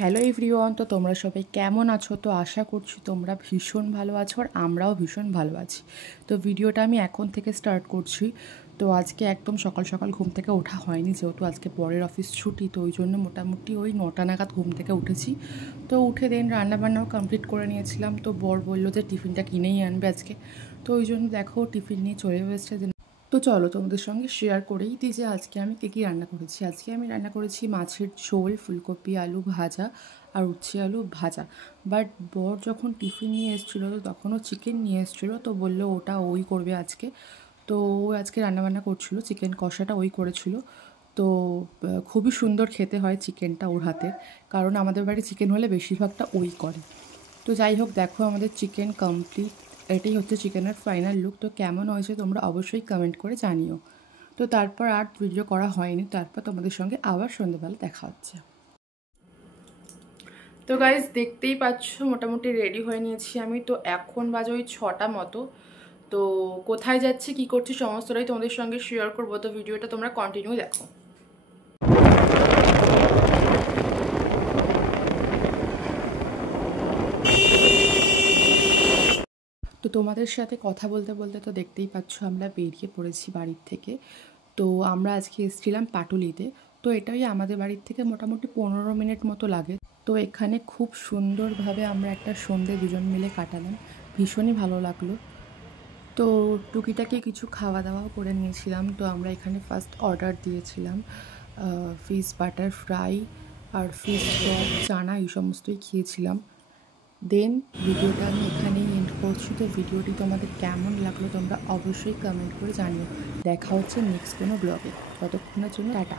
Hello everyone, তো তোমরা সবাই কেমন আছো? তো আশা করছি তোমরা ভীষণ ভালো আছো আর আমরাও ভীষণ ভালো আছি। তো ভিডিওটা আমি এখন থেকে স্টার্ট করছি। তো আজকে একদম সকাল সকাল ঘুম থেকে ওঠা হয়নি, যেহেতু আজকে পরের অফিস ছুটি, তো ওই জন্য মোটামুটি ওই 9টা নাগাদ ঘুম থেকে উঠেছি। তো উঠে দেন রান্নাবান্নাও কমপ্লিট করে নিয়েছিলাম। তো বর বললো যে টিফিনটা কিনেই আনবে আজকে, তো ওই জন্য দেখো টিফিন নিয়ে চলে এসেছে। তো চলো তোমাদের সঙ্গে শেয়ার করেই দিই যে আজকে আমি কী রান্না করেছি। আজকে আমি রান্না করেছি মাছের ঝোল, ফুলকপি আলু ভাজা আর উচ্ছে আলু ভাজা। বাট বর যখন টিফিন নিয়ে এসেছিলো তো তখনও চিকেন নিয়ে এসেছিলো, তো বললো ওটা ওই করবে আজকে। তো ও আজকে রান্নাবান্না করছিলো, চিকেন কষাটা ওই করেছিল। তো খুবই সুন্দর খেতে হয় চিকেনটা ওর হাতের, কারণ আমাদের বাড়ি চিকেন হলে বেশিরভাগটা ওই করে। তো যাই হোক, দেখো আমাদের চিকেন কমপ্লিট। এটাই হচ্ছে চিকেনের ফাইনাল লুক। তো কেমন হয়েছে তোমরা অবশ্যই কমেন্ট করে জানিও। তো তারপর আর ভিডিও করা হয়নি, তারপর তোমাদের সঙ্গে আবার সন্ধ্যেবেলা দেখা হচ্ছে। তো গাইজ দেখতেই পাচ্ছ মোটামুটি রেডি হয়ে নিয়েছি আমি। তো এখন বাজে ওই 6টা মতো। তো কোথায় যাচ্ছি কী করছি সমস্তটাই তোমাদের সঙ্গে শেয়ার করবো, তো ভিডিওটা তোমরা কন্টিনিউ দেখো। তো তোমাদের সাথে কথা বলতে বলতে তো দেখতেই পাচ্ছ আমরা বেরিয়ে পড়েছি বাড়ির থেকে। তো আমরা আজকে এসেছিলাম পাটুলিতে। তো এটাই আমাদের বাড়ির থেকে মোটামুটি 15 মিনিট মতো লাগে। তো এখানে খুব সুন্দরভাবে আমরা একটা সন্ধে দুজন মিলে কাটালাম, ভীষণই ভালো লাগলো। তো টুকিটাকি কিছু খাওয়া দাওয়াও করে নিয়েছিলাম। তো আমরা এখানে ফার্স্ট অর্ডার দিয়েছিলাম ফিশ বাটার ফ্রাই আর ফিশ চপ, চানা, এই সমস্তই খেয়েছিলাম। দেন ভিডিওটা আমি এখানেই এন্ড করছি। তো ভিডিওটি তোমাদের কেমন লাগলো তোমরা অবশ্যই কমেন্ট করে জানিও। দেখা হচ্ছে নেক্সট কোনো ব্লগে। ততক্ষণের জন্য টাটা।